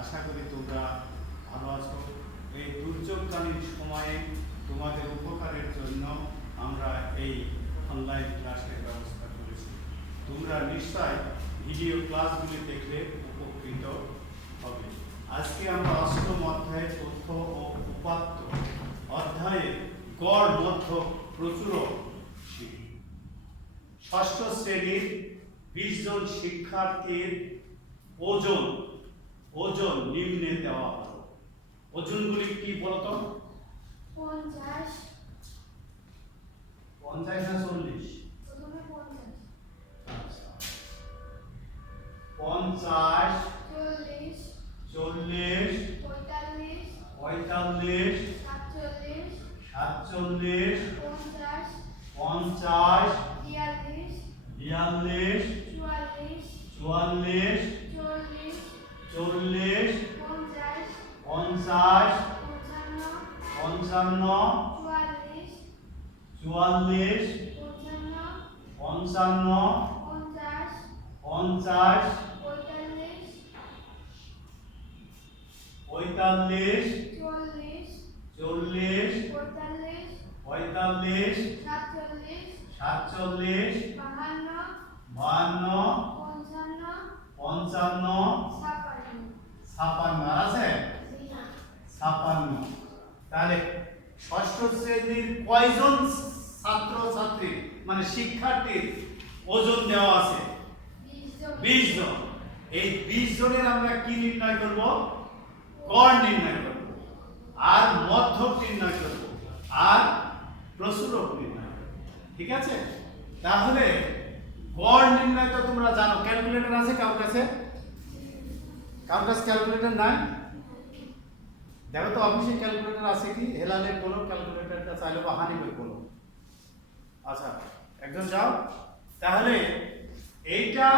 আশা করি তোমরা ভালো আছো। এই দুর্যোগকালীন সময়ে তোমাদের উপকারের জন্য আমরা এই অনলাইন ক্লাসের ব্যবস্থা করেছি। তোমরা নিশ্চয় ভিডিও ক্লাসগুলি দেখলে উপকৃত হবে। আজকে আমরা অষ্টম অধ্যায়ে তথ্য ও উপাত্ত অধ্যায়ে গড় মধ্য প্রচুর শিখি। ষষ্ঠ শ্রেণীর 20 জন শিক্ষার্থীর ওজন নিম্নে দেওয়া হলো। ওজনগুলি কি বলতো? 50 50 না 40? প্রথমে 50 আচ্ছা 50 40 40 45 45 47 47 50 50 42 42 44 44 40 40 50 50 55 55 44 44 55 55 50 50 45 45 40 40 45 45 47 47 52 52 55 55 আছে 56। তাহলে ষষ্ঠ শ্রেণীর কয়জন ছাত্র ছাত্রী মানে শিক্ষার্থীর ওজন দেওয়া আছে? 20 জন। এই 20 জনের আমরা কি নির্ণয় করব? গড় নির্ণয় করব, আর মধ্যক নির্ণয় করব, আর প্রচুরক নির্ণয় করব। ঠিক আছে? তাহলে গড় নির্ণয় তো তোমরা জানো। ক্যালকুলেটর আছে কার কাছে? কার কাছে ক্যালকুলেটর নাই? দেখো তো অফিসে ক্যালকুলেটর আছে কি? হেলালের বলো ক্যালকুলেটরটা, চাইলে বা হানিফের বলো। আচ্ছা একজন যাও। তাহলে এইটা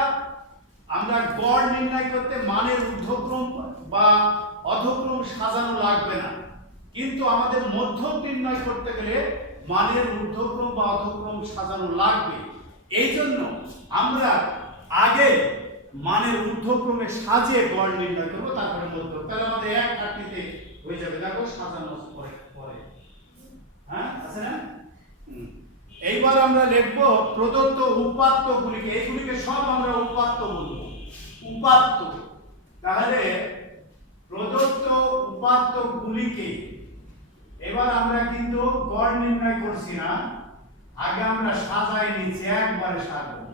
আমরা গড় নির্ণয় করতে মানের ঊর্ধ্বক্রম বা অধক্রম সাজানো লাগবে না, কিন্তু আমাদের মধ্যক নির্ণয় করতে গেলে মানের ঊর্ধ্বক্রম বা অধক্রম সাজানো লাগবে। এই জন্য আমরা আগে মানের ঊর্ধ্বক্রমে সাজিয়ে গড় নির্ণয় করবো, তারপরে মধ্যক। তাহলে আমাদের এক কাটটিতে হয়ে যাবে। দেখো সাজানো পরে হ্যাঁ আছে না? এইবার আমরা লিখব প্রদত্ত উপাত্তগুলিকে। এইগুলিকে সব আমরা উপাত্ত বলবো। উপাত্ত। তাহলে প্রদত্ত উপাত্তগুলিকে এবার আমরা কিন্তু গড় নির্ণয় করছি না, আগে আমরা সাজাই নিচ্ছি, একবারে সাজাবো।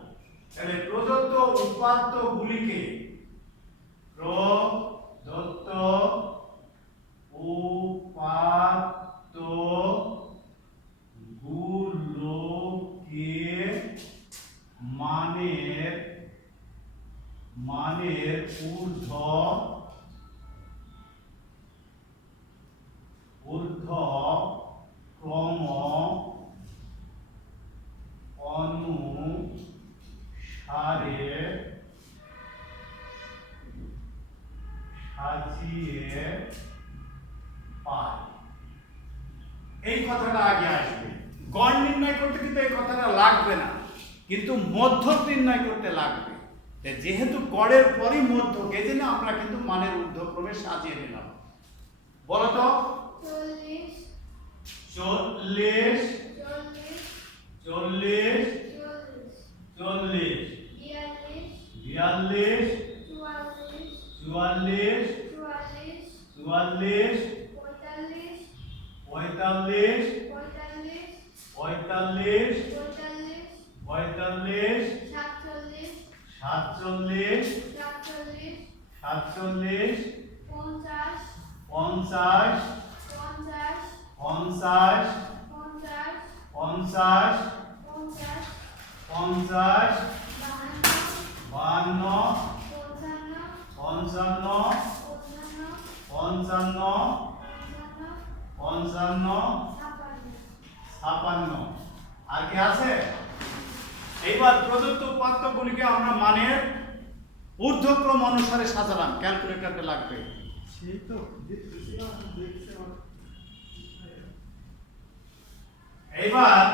তাহলে প্রদত্ত উপাত্তগুলিকে প্রদত্ত উপাত্তগুলোকে মানের ঊর্ধ্বক্রম অনুসারে সাজিয়ে পায়। এই কথাটা আগে আসবে। গড় নির্ণয় করতে কিন্তু এই কথাটা লাগবে না, কিন্তু মধ্যক নির্ণয় করতে লাগবে। যেহেতু গড়ের পরই মধ্যক, এজন্য আমরা কিন্তু মানের ঊর্ধ্বক্রমে সাজিয়ে নিলাম। বলো তো? 40 40 40 42 44 44 45 45 47 47 50 50 50 50 50 52 55 55 55 56। আর কি আছে? এইবার প্রদত্ত উপাত্তগুলিকে আমরা মানের ঊর্ধ্বক্রম অনুসারে সাজালাম। ক্যালকুলেটরটা লাগবে। সেই তো এইবার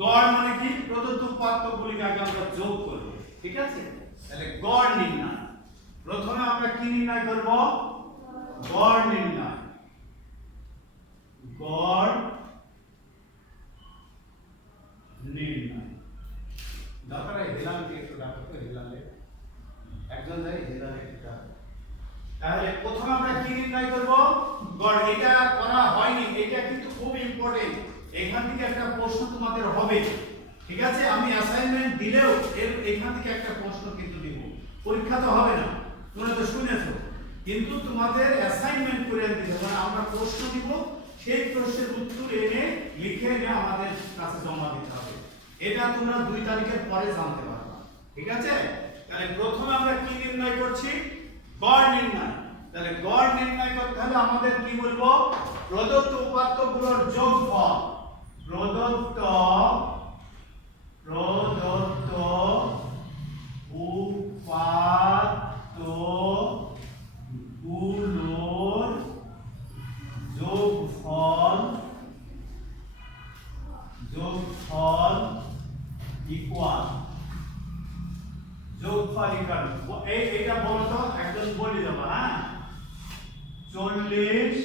গড় মানে কি? প্রদত্ত উপাত্তগুলিকে আগে আমরা যোগ করব। ঠিক আছে? তাহলে গড় নির্ণয়। প্রথমে আমরা কি নির্ণয় করব? গড় নির্ণয়। গড় নির্ণয়। দরকার হেলালকে একটু ডাকো তো, হেলালে একজন যাই হেলালে একটু ডাকো। তাহলে প্রথমে আমরা কি নির্ণয় করব? গড়। এটা করা হয়নি, এটা কিন্তু খুব ইম্পর্টেন্ট। এখান থেকে একটা প্রশ্ন তোমাদের হবে, ঠিক আছে? আমি অ্যাসাইনমেন্ট দিলেও এখান থেকে একটা প্রশ্ন কিন্তু দিব। পরীক্ষা তো হবে না, তোমরা তো শুনেছো, কিন্তু তোমাদের অ্যাসাইনমেন্ট করে দিতে হবে। মানে আমরা প্রশ্ন দিব, সেই প্রশ্নের উত্তর এনে লিখে এনে আমাদের কাছে জমা দিতে হবে। এটা তোমরা 2 তারিখের পরে জানতে পারবে, ঠিক আছে? তাহলে প্রথমে আমরা কি নির্ণয় করছি? গড় নির্ণয়। তাহলে গড় নির্ণয় করতে হলে আমাদের কি বলবো? প্রদত্ত উপাত্তগুলোর যোগফল। প্রদত্ত উপাত্তগুলোর যোগফল ইকুয়াল। যোগফল ইকুয়াল এইটা বলো তো, একজন বলে যাবো। হ্যাঁ, 40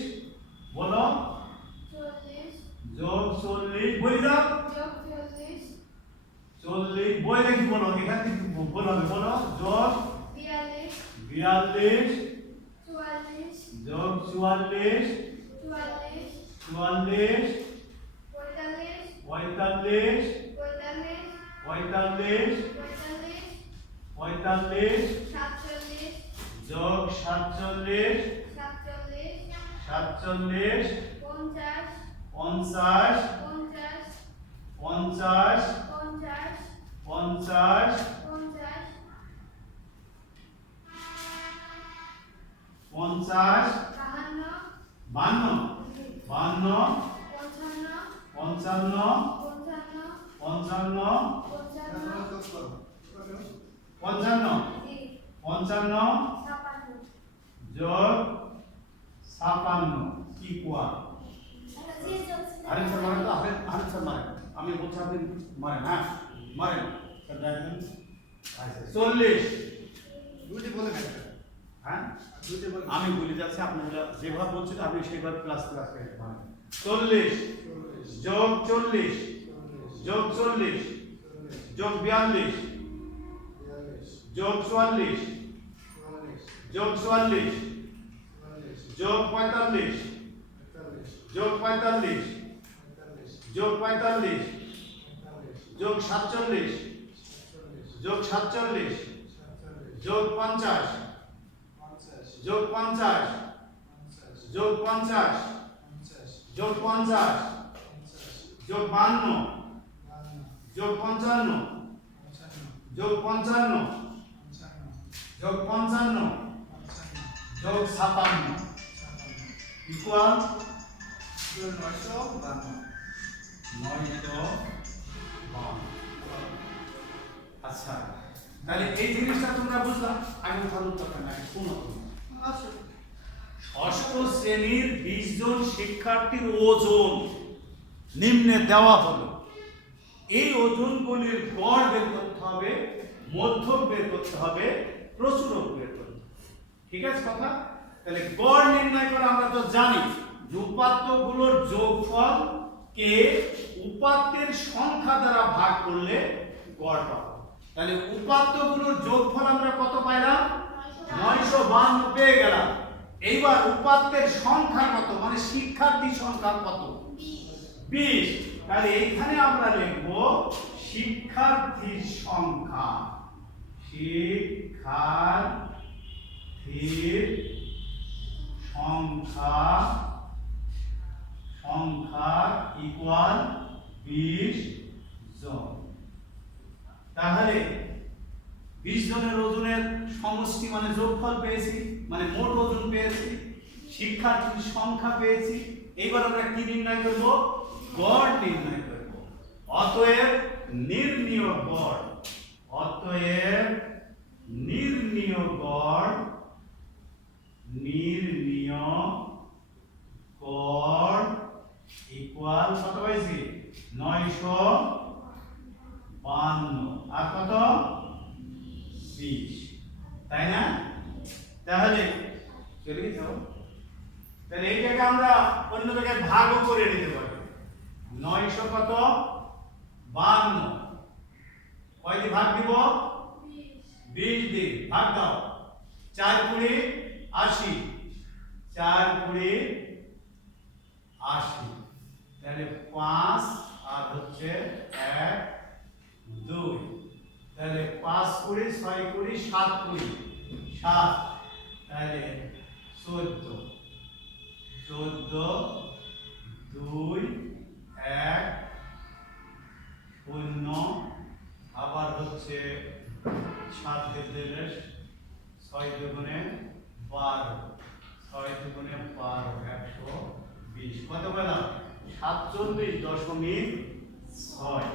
বলো, 40 যোগ 40 বলে যাও। যোগ 40 40 বই দেখি বলো, এখান থেকে বলো, বলো যোগ 42 42 44 যোগ 44 44 44 45 45 45 47 যোগ 47 47 50 50 50 50 50 52 52 55 55 55 55 যোগ 56 ইকুয়াল। আরেকবার মারেন তো, আরেকবার মারেন। আমি বলছি আপনি মারেন। হ্যাঁ মারেন। 40 দুইটি বলে গেছে। হ্যাঁ দুইটি বলে আমি বলে যাচ্ছি, আপনারা যেভাবে বলছেন আপনি সেইভাবে প্লাস প্লাস করে মারেন। 40 যোগ 40 যোগ 40 যোগ 42 যোগ 44 যোগ 44 যোগ 45 যোগ 45 যোগ 45 যোগ 47 যোগ 47 যোগ 50 যোগ 50 যোগ 50 যোগ 50 যোগ 52 যোগ 55 যোগ 55 যোগ 55 যোগ 57 ইকুয়াল 952। 952। আচ্ছা, তাহলে এই জিনিসটা তোমরা বুঝলাম। আগে ভালো উত্তরটা না শুনো। ষষ্ঠ শ্রেণীর 20 জন শিক্ষার্থীর ওজন নিম্নে দেওয়া হলো। এই ওজনগুলির গড় বের করতে হবে, মধ্যক বের করতে হবে, প্রচুরক বের করতে হবে। ঠিক আছে কথা? তাহলে গড় নির্ণয় করে আমরা তো জানি যে উপাত্তগুলোর যোগফল কে উপাত্তের সংখ্যা দ্বারা ভাগ করলে গড় পাবো। তাহলে উপাত্তগুলোর যোগফল আমরা কত পাইলাম? 952 পেয়ে গেলাম। এইবার উপাত্তের সংখ্যা কত, মানে শিক্ষার্থী সংখ্যা কত? 20। তাহলে এইখানে আমরা লিখব শিক্ষার্থীর সংখ্যা। শিক্ষার্থীর সংখ্যা ইকুয়াল 20 জন। তাহলে 20 জনের ওজনের সমষ্টি মানে যোগফল পেয়েছি, মানে মোট ওজন পেয়েছি, শিক্ষার্থীর সংখ্যা পেয়েছি। এবার আমরা কি নির্ণয় করব? গড় নির্ণয় করব। অতএব নির্ণীয় গড়, অতএব নির্ণীয় গড়, নির্ণীয় গড় ইকুয়াল কত পাইছি? 952 আর কত? 20, তাই না? তাহলে চলে গেছে তাহলে এইটাকে আমরা অন্য জায়গায় ভাগও করে নিতে পারি 900 কত 52 কয় দিয়ে ভাগ দিব 20 দিয়ে ভাগ দাও 4 কুড়ি 80 4 কুড়ি 80 তাহলে 5 আর হচ্ছে 1 2 তাহলে 5 কুড়ি 6 কুড়ি 7 কুড়ি 7 তাহলে 14 2 1 0 আবার হচ্ছে 7 দিলে 6 দুগুণে 12 6 দুগুণে 12 120 কত পেলাম 47.6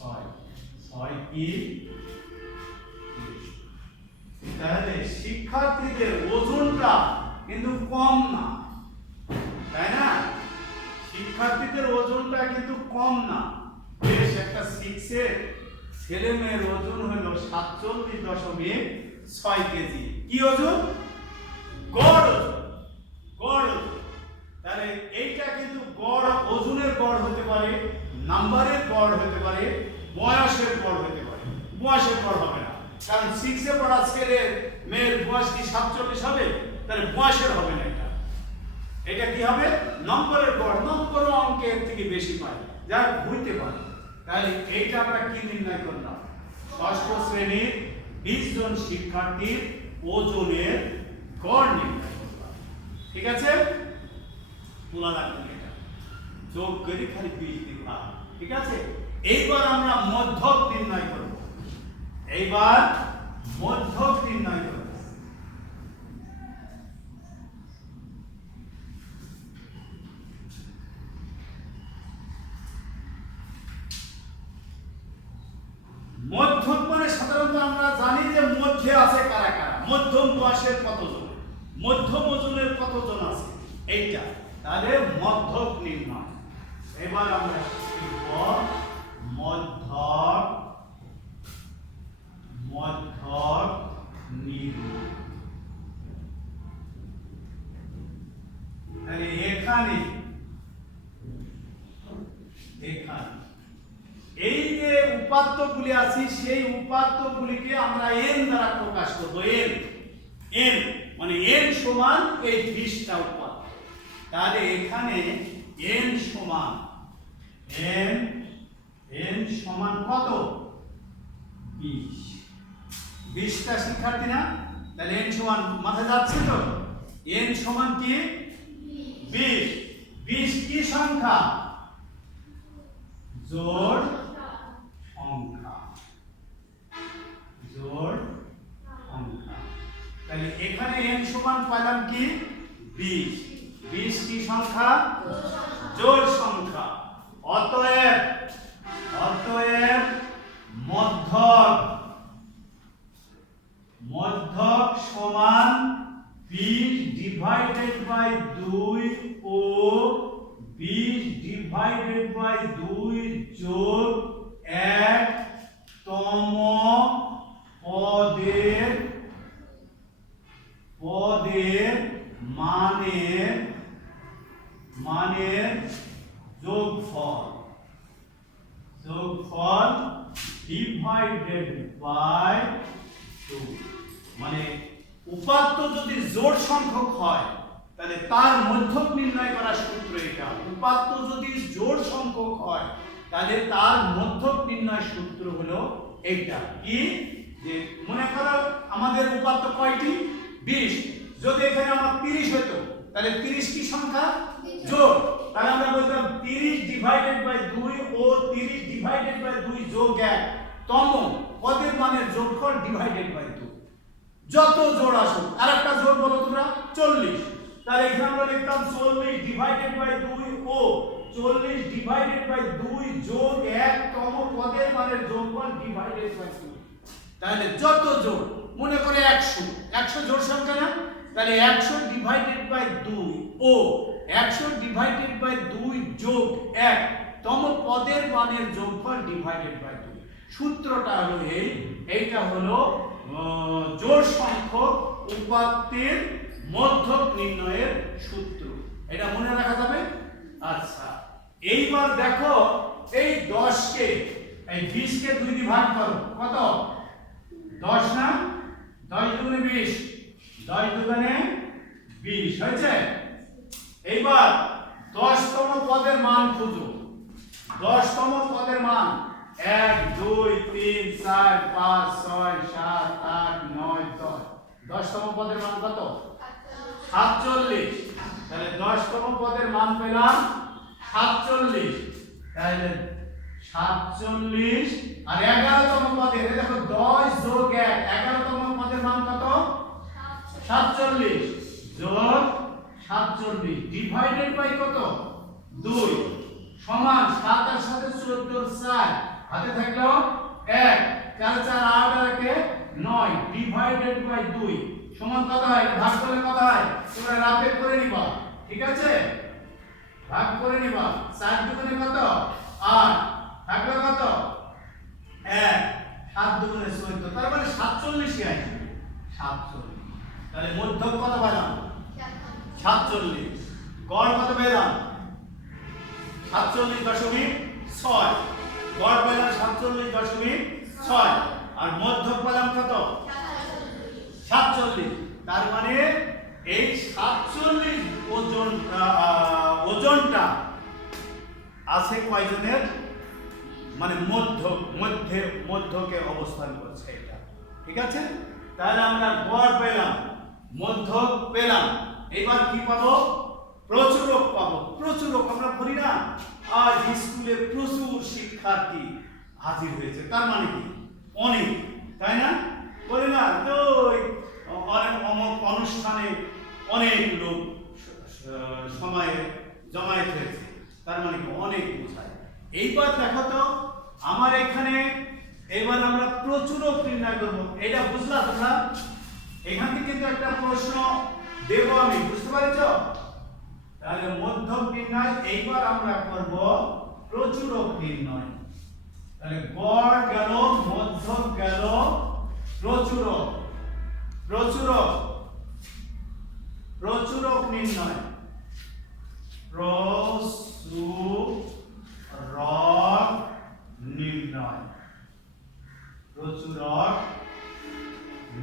47.6 কি তাহলে শিক্ষার্থীদের ওজনটা কিন্তু কম না তাই না শিক্ষার্থীদের ওজনটা কিন্তু কম না বেশ একটা 6 এর ছেলে মেয়ের ওজন হলো 47.6 কেজি কি ওজন গড় ওজন তাহলে এইটা কিন্তু গড় ওজনের গড় হতে পারে নাম্বারের গড় হতে পারে বয়সের গড় হতে পারে বয়সের গড় হবে না কারণ 6 এ পড়া ছেলে মেয়ের বয়স কি 47 হবে তাহলে বয়সের হবে না এটা কি হবে নম্বরের গড় নম্বর অঙ্কের থেকে বেশি পায় যা হইতে পারে তাহলে এইটা আমরা কি নির্ণয় করলাম ষষ্ঠ শ্রেণীর 20 জন শিক্ষার্থীর ওজনের গড় নির্ণয় করলাম ঠিক আছে তোলা লাগবে এটা যোগ করে খালি 20 দিয়ে ভাগ ঠিক আছে এইবার আমরা মধ্যক নির্ণয় করব এইবার মধ্যক নির্ণয় করব মধ্যক মানে সাধারণত আমরা জানি যে মধ্যে আছে কারা কারা মধ্যম বয়সের কতজন মধ্যম ওজনের কতজন আছে এইটা তাহলে মধ্যক নির্ণয় এবার আমরা শিখব মধ্যক নির্ণয় তাহলে এখানে এই যে উপাত্তগুলি আছে সেই উপাত্তগুলিকে আমরা n দ্বারা প্রকাশ করব n মানে n সমান এই 20টা উপাত্ত তাহলে এখানে n সমান কত 20টা শিক্ষার্থী না তাহলে n সমান মাথায় যাচ্ছে তো n সমান কি 20 কি সংখ্যা জোড় সংখ্যা তাহলে এখানে n সমান পেলাম কি 20 কি সংখ্যা জোড় সংখ্যা অতএব মধ্যক সমান 20 ডিভাইডেড বাই 2 ও 20 ডিভাইডেড বাই 2 যোগ 1 তম পদের মানের যোগফল ডিভাইডেড বাই 2 মানে উপাত্ত যদি জোড় সংখ্যক হয় তাহলে তার মধ্যক নির্ণয় করার সূত্র এটা উপাত্ত যদি জোড় সংখ্যক হয় তাহলে তার মধ্যক নির্ণয় সূত্র হলো এইটা কি যে মনে করো আমাদের উপাত্ত কয়টি 20 যদি এখানে আমার 30 হতো তাহলে 30 কি সংখ্যা জোড় তাহলে আমরা বলতাম 30 ডিভাইডেড বাই 2 ও 30 ডিভাইডেড বাই 2 যোগ 1 তম পদের মানের যোগফল ডিভাইডেড বাই 2 যত জোড় আসুক আরেকটা জোড় বলো তোমরা 40 তাহলে এখানে আমরা লিখতাম 40 ডিভাইডেড বাই 2 ও 40 ডিভাইডেড বাই 2 যোগ 1 তম পদের মানের যোগফল ডিভাইডেড বাই 2 তাহলে যত জোড় মনে করে 100 জোড় সংখ্যা না তাহলে 100 ডিভাইডেড বাই 2 ও 100 ডিভাইডেড বাই 2 যোগ 1 তম পদের মানের যোগফল ডিভাইডেড বাই 2 সূত্রটা হলো এইটা হলো জোড় সংখ্যক উপাত্তের মধ্যক নির্ণয়ের সূত্র। এটা মনে রাখা যাবে। আচ্ছা, এইবার দেখো এই 10 কে এই 20 কে 2 দিয়ে ভাগ করো, কত? 10 না? 10 দুগুণে 20, 10 দুগুণে 20 হয়েছে। এইবার 10তম পদের মান খুঁজো। 10তম পদের মান 1 2 3 4 5 6 7 8 9 10। 10তম পদের মান কত? 47। তাহলে 10তম পদের মান পেলাম 47। তাহলে 47 আর 11তম পদের, এই দেখো 10 যোগ 1, 11তম পদের মান কত? 47 যোগ 47 ডিভাইডেড বাই কত? 2 সমান 7 এর সাথে 14 4 হাতে থাকলো 1, 4 4 8 আর 1 9 ডিভাইডেড বাই 2 সমান কত হয়? ভাগ করলে কত হয়? তোমরা রাফে করে নিবা, ঠিক আছে? ভাগ করে নিবা। 4 দুগুণে কত? 8 থাকলো কত? 1 7 দুগুণে 14, তার মানে 47 ই আসবে। 47। তাহলে মধ্যক কত পেলাম? 47। গড় কত পেলাম? 47.6। গড় পেলাম 47.6 আর মধ্যক পেলাম কত? 47। তার মানে এই 47 ওজনটা আছে কয়জনের? মানে মধ্যকে অবস্থান করছে এটা, ঠিক আছে? তাহলে আমরা গড় পেলাম, মধ্যক পেলাম। এবার কি পাবো? প্রচুরক পাবো। প্রচুরক আমরা বলি না আজ স্কুলে প্রচুর শিক্ষার্থী হাজির হয়েছে, তার মানে কি? অনেক, তাই না? বলি না তো অনেক অনুষ্ঠানে অনেক লোক সময়ে জমায়েত হয়েছে, তার মানে কি? অনেক বোঝায়। এইবার দেখো তো আমার এখানে এবার আমরা প্রচুরক নির্ণয় করব। এটা বুঝলা তোমরা? এখান থেকে কিন্তু একটা প্রশ্ন দেব আমি, বুঝতে পারছো? তাহলে মধ্যক নির্ণয়, এইবার আমরা করব প্রচুরক নির্ণয়। তাহলে গড় গেল, মধ্যক গেল, প্রচুরক নির্ণয়। প্রচুরক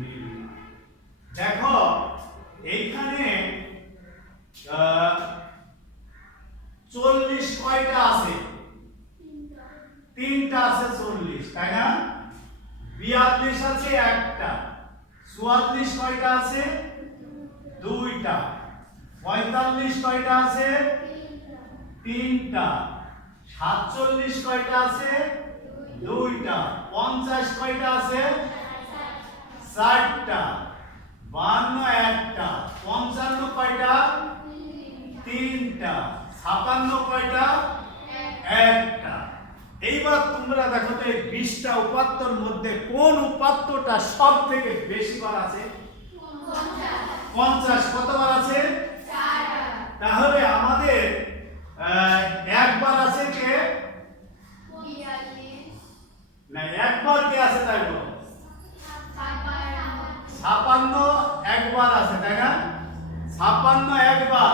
নির্ণয়। দেখো এইখানে 40 কয়টা আছে? 3টা আছে 40, তাই না? 42 আছে একটা। 44 কয়টা আছে? 2টা। 45 কয়টা আছে? 3টা। 47 কয়টা আছে? 2টা। 50 কয়টা আছে? 4টা। 52 একটা। 55 কয়টা? 3টা। 56 কয়টা? একটা। এইবার তোমরা দেখো তো এই 20টা উপাত্তর মধ্যে কোন উপাত্তটা সবথেকে বেশি বার আছে? 50। কতবার আছে? 4বার। তাহলে আমাদের একবার আছে কে? 42 না, একবার কে আছে তাই বলো? 56 একবার আছে, তাই না? 56 একবার।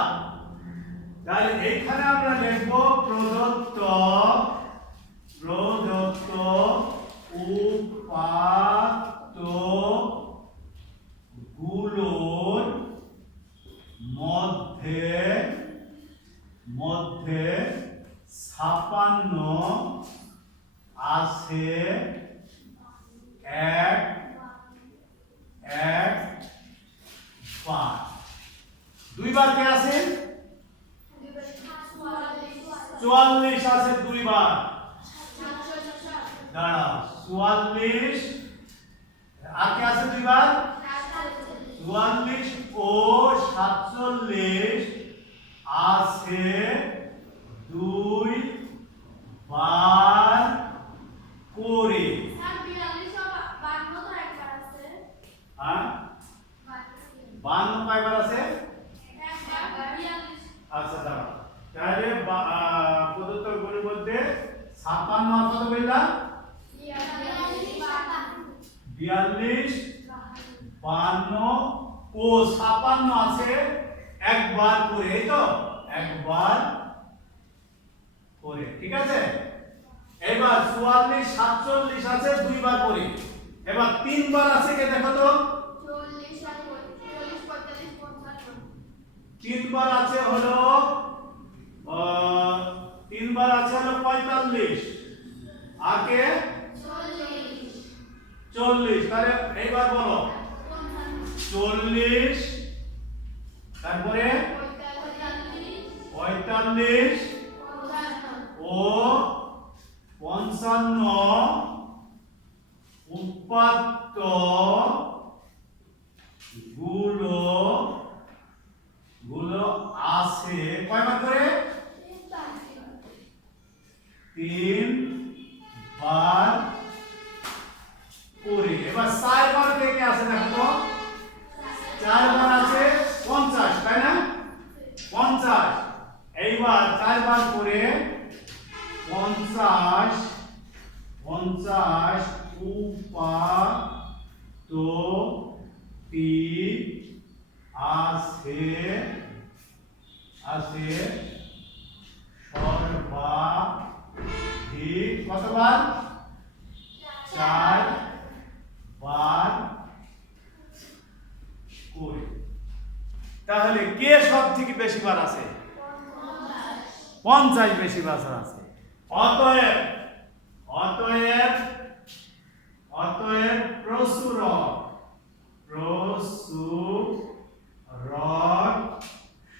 তাহলে এইখানে আমরা লিখব প্রদত্ত উপাত্ত গুলোর মধ্যে 56 আছে একবার। 2বার কে আছে? 44 আছে 2বার। দাঁড়াও, 44 আর কে আছে 2বার? 44 ও 47 আছে 2 বার করে। হ্যাঁ, 52 কয়বার আছে? আচ্ছা দাঁড়াও, তাহলে প্রদত্ত গুণের মধ্যে 56 আর কত বললাম? 42 52 ও 56 আছে একবার করে, এই তো একবার করে, ঠিক আছে। এবার 44 47 আছে দুইবার করে। এবার তিনবার আছে কে দেখো তো, 40 আর 40 45 55 তিনবার আছে হলো তিনবার আছে হলো 45 আর কে 40। তাহলে এইবার বলো 40 তারপরে 45 ও 55 উপাত্ত গুলো আছে কয়বার করে, 3 বার করে। এবার 4 বার কে কে আছে দেখো তো, 4 বার আছে 50, তাই না 50। এইবার 4 বার করে 50 উপাত্ত আছে সর্বাধিক কতবার, 4 বার করে। তাহলে কে সব থেকে বেশি বার আছে, 50 বেশি বার আছে। অতএব প্রচুর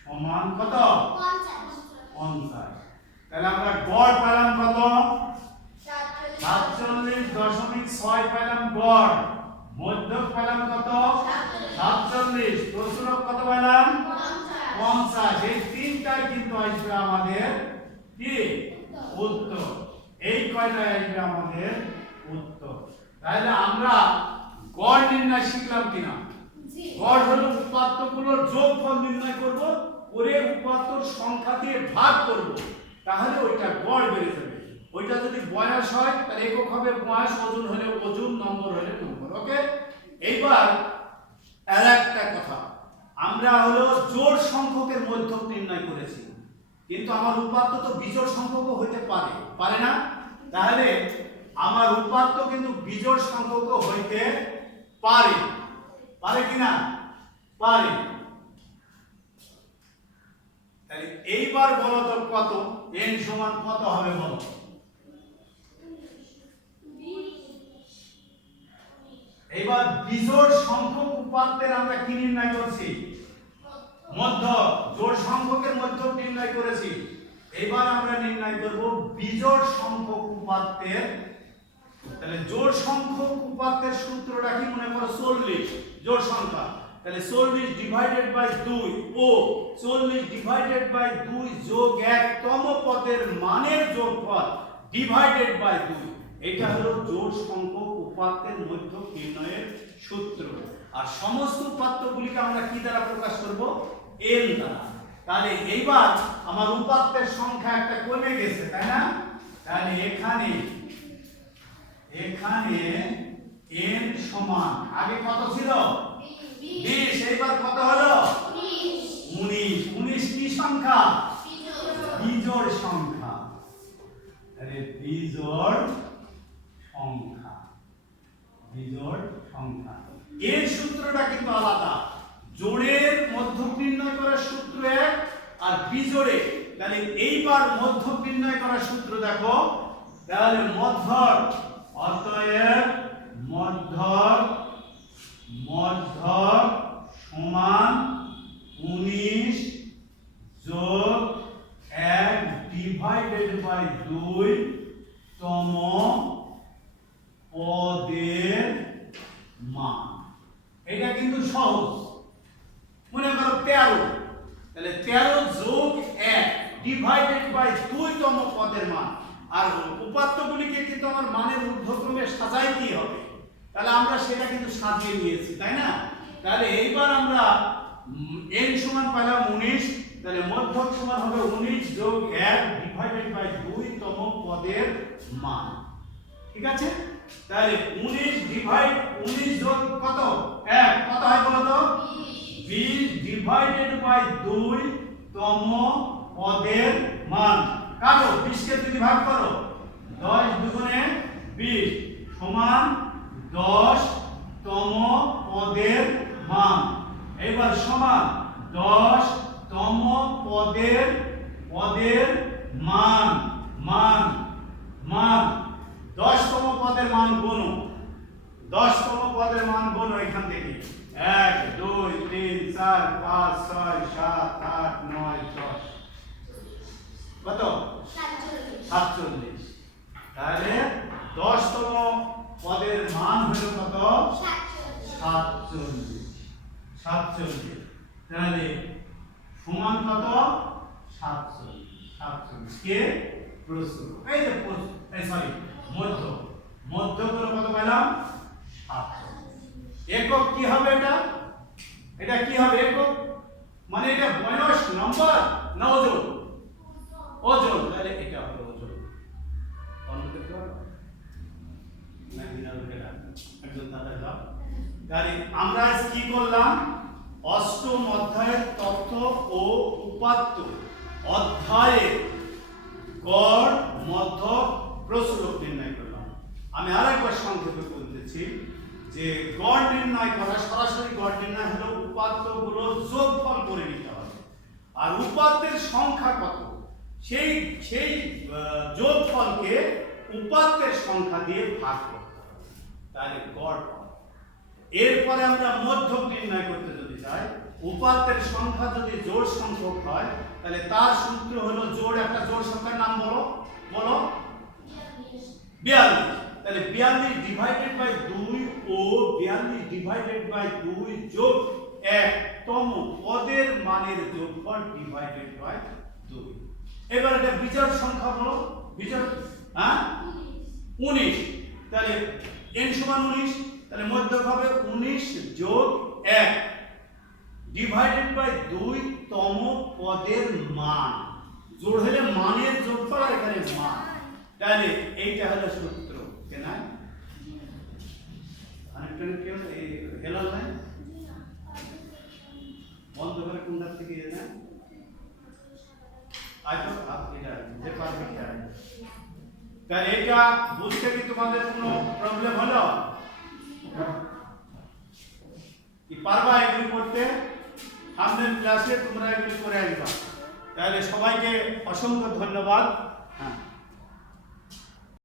সমান কত, 50। তাহলে আমরা গড় পেলাম কত, 47.6 পেলাম গড়, মধ্যক পেলাম কত 47, প্রচুরক কত পেলাম 50। এই তিনটাই কিন্তু আসবে আমাদের কি উত্তর, এই কয়টাই আসবে আমাদের উত্তর। তাহলে আমরা গড় নির্ণয় শিখলাম কিনা, গড় হলো উপাত্তগুলোর যোগফল নির্ণয় করব, করে উপাত্তর সংখ্যা দিয়ে ভাগ করব, তাহলে ওইটা গড় বেড়ে যাবে। ওইটা যদি বয়স হয় তাহলে একক হবে বয়স, ওজন হলে ওজন, নম্বর হলে নম্বর। ওকে, এইবার আরেকটা কথা, আমরা হলো জোড় সংখ্যকের মধ্যক নির্ণয় করেছি, কিন্তু আমার উপাত্ত তো বিজোড় সংখ্যকও হইতে পারে, পারে না? তাহলে আমার উপাত্ত কিন্তু বিজোড় সংখ্যকও হইতে পারে, পারে কিনা, পারে। তাহলে এইবার বলো তো কত, n সমান কত হবে বলো, এইবার বিজোড় সংখ্যক উপাত্তের আমরা কি নির্ণয় করছি, মধ্যক। জোড় সংখ্যকের মধ্যক নির্ণয় করেছি, এবার আমরা নির্ণয় করব বিজোড় সংখ্যক উপাত্তের। তাহলে জোড় সংখ্যক উপাত্তের সূত্রটা কি মনে করো, 40 জোড় সংখ্যা, তাহলে 40 ডিভাইডেড বাই 2 ও 40 ডিভাইডেড বাই 2 যোগ 1 তম পদের মানের যোগফল ডিভাইডেড বাই 2, এটা হলো জোড় সংখ্যক উপাত্তের মধ্যক নির্ণয়ের সূত্র। আর সমস্ত উপাত্তগুলিকে আমরা কি দ্বারা প্রকাশ করব, n দ্বারা। তাহলে এইবার আমার উপাত্তের সংখ্যা একটা কমে গেছে, তাই না? তাহলে এখানে n সমান, আগে কত ছিল 20, এইবার কত হলো 19। 19 কি সংখ্যা, বিজোড় সংখ্যা। তাহলে বিজোড় সংখ্যা, এর সূত্রটা কিন্তু আলাদা। জোড়ের মধ্যক নির্ণয় করার সূত্র এক, আর বিজোড়ে। তাহলে এইবার মধ্যক নির্ণয় করার সূত্র দেখো, তাহলে মধ্যক, অতএব মধ্যক সমান 19 যোগ 1 ডিভাইডেড বাই 2 তম পদের মান। এটা কিন্তু সহজ, মনে করো 13, তাহলে 13 যোগ 1 ডিভাইডেড বাই 2 তম পদের মান। আর উপাত্তগুলিকে কিন্তু আমার মানের ঊর্ধ্বক্রমে সাজাইতেই হবে, তাহলে আমরা সেটা কিন্তু সাজিয়ে নিয়েছি, তাই না? তাহলে এইবার আমরা n সমান পেলাম 19, তাহলে মধ্যক সমান হবে 19 যোগ 1 ডিভাইডেড বাই 2 তম পদের মান। ঠিক আছে? তাহলে 19 ডিভাইড 19 যোগ কত 1 কত হয় বলো তো 20 ডিভাইডেড বাই 2 তম পদের মান কাটো 20 কে যদি ভাগ করো 10 দুগুণে 20 সমান 10 তম পদের মান এবার সমান 10 তম পদের মান মান 10 তম পদের মান গুণ 10 তম পদের মান গুণ এখান থেকে 1 2 3 4 5 6 7 8 9 10 কত 47 তাহলে 10 তম পদের মান হলো কত 47 তাহলে সমান কত 47 কে প্রশ্ন এই যে সরি মধ্য করে কত পেলাম 47 একক কি হবে এটা কি হবে একক মানে এটা বয়স নাম্বার না ওজন তাহলে এটা হবে ওজন অন্য কিছু না দিনার কেটা একদম তাদের দাও তাহলে আমরা আজ কি করলাম অষ্টম অধ্যায়ের তথ্য ও উপাত্ত অধ্যায়ে গড় মধ্য প্রস্রব নির্ণয় করলাম আমি আরেকবার সংক্ষেপে বলতেছি যে গড় নির্ণয় করা সরাসরি গড় নির্ণয় হলো উপাত্তগুলো যোগফল করে নিতে হবে আর উপাত্তের সংখ্যা কত সেই যোগফলকে উপাত্তের সংখ্যা দিয়ে ভাগ করতে হবে তাহলে গড় এরপরে আমরা মধ্যক নির্ণয় করতে যদি চাই উপাত্তের সংখ্যা যদি জোড় সংখ্যক হয় তাহলে তার সূত্র হলো একটা জোড় সংখ্যার নাম বলো 42 তাহলে 42 ডিভাইডেড বাই 2 ও 42 ডিভাইডেড বাই 2 যোগ 1 তম পদের মানের যোগফল ডিভাইডেড বাই 2 এবার এটা বিজোড় সংখ্যা বলো বিজোড় 19 তাহলে n সমান 19 তাহলে মধ্যক হবে 19 যোগ 1 ডিভাইডেড বাই 2 তম পদের মান জোড় হলে মানের যোগফল আর এখানে মান তাহলে এইটা হলো সূত্র কেন আরেকটা কি হলো এই হেলাল নাই বন্ধ করে কোনটা থেকে না আইতো এটা যে পারবে কি তাহলে এটা বুঝতে কি তোমাদের কোনো প্রবলেম হলো কি পারবা এগুলি করতে সামনের ক্লাসে তোমরা এগুলি করে আসবা তাহলে সবাইকে অসংখ্য ধন্যবাদ হ্যাঁ